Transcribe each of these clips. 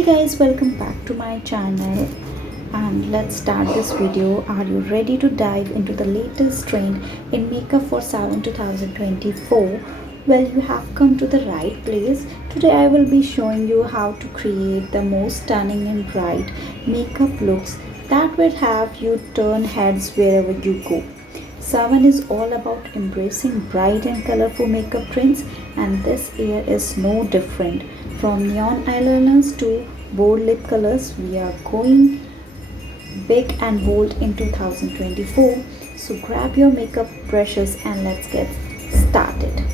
Hey guys, welcome back to my channel and let's start this video. Are you ready to dive into the latest trend in makeup for Sawan 2024? Well, you have come to the right place. Today I will be showing you how to create the most stunning and bright makeup looks that will have you turn heads wherever you go. Sawan is all about embracing bright and colorful makeup trends, and this year is no different. From neon eyeliners to bold lip colors, we are going big and bold in 2024. So grab your makeup brushes and let's get started.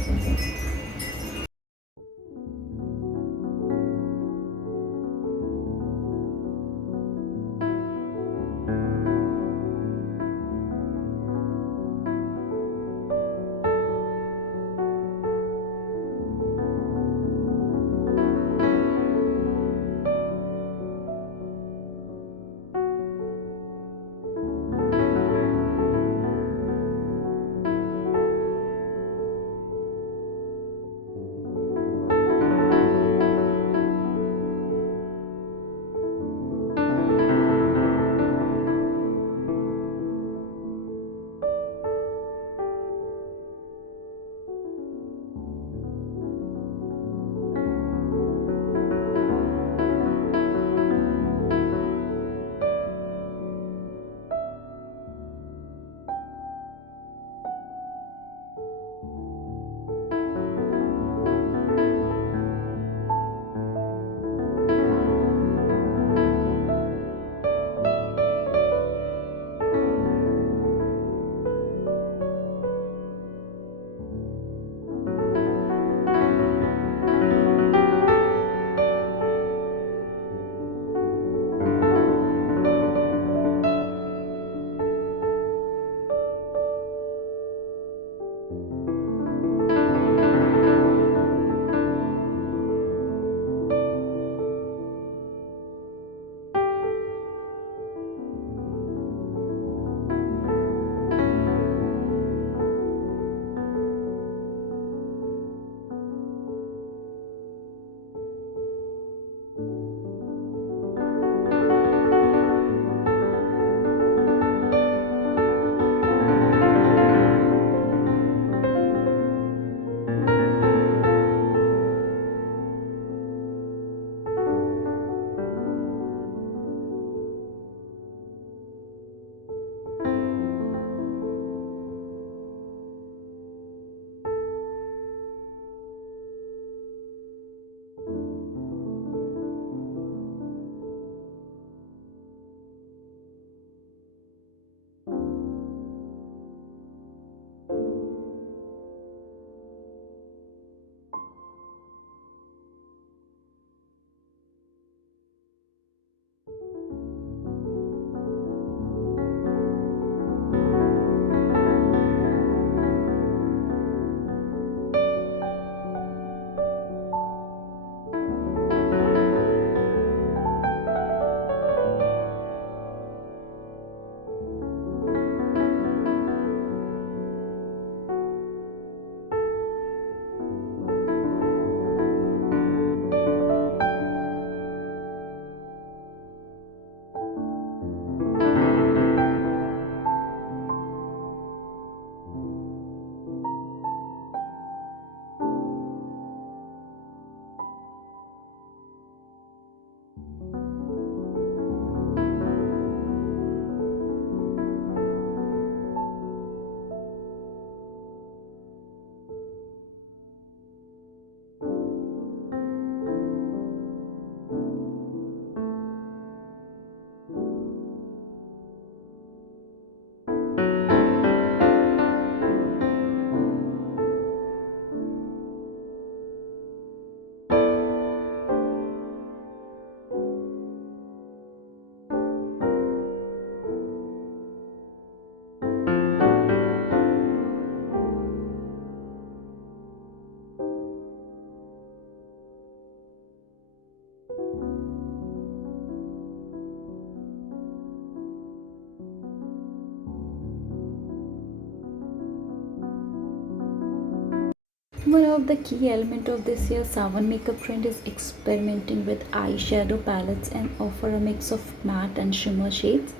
One of the key elements of this year's Sawan makeup trend is experimenting with eyeshadow palettes and offer a mix of matte and shimmer shades.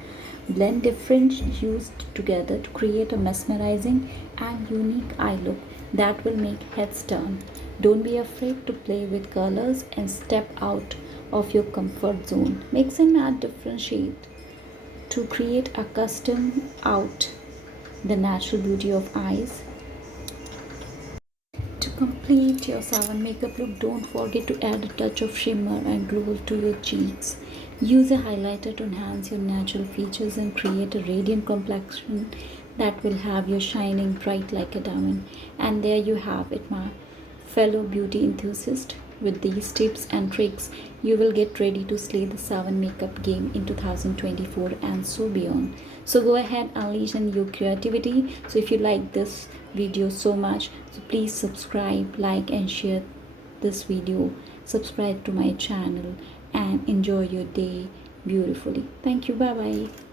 Blend different hues together to create a mesmerizing and unique eye look that will make heads turn. Don't be afraid to play with colors and step out of your comfort zone. Mix and match different shades to create a custom out the natural beauty of eyes. To complete your Sawan makeup look, don't forget to add a touch of shimmer and glow to your cheeks. Use a highlighter to enhance your natural features and create a radiant complexion that will have you shining bright like a diamond. And there you have it, my fellow beauty enthusiast. With these tips and tricks, you will get ready to slay the Sawan makeup game in 2024 and so beyond. So go ahead, unleash on your creativity. So if you like this video so much, so please subscribe, like and share this video. Subscribe to my channel and enjoy your day beautifully. Thank you. Bye bye.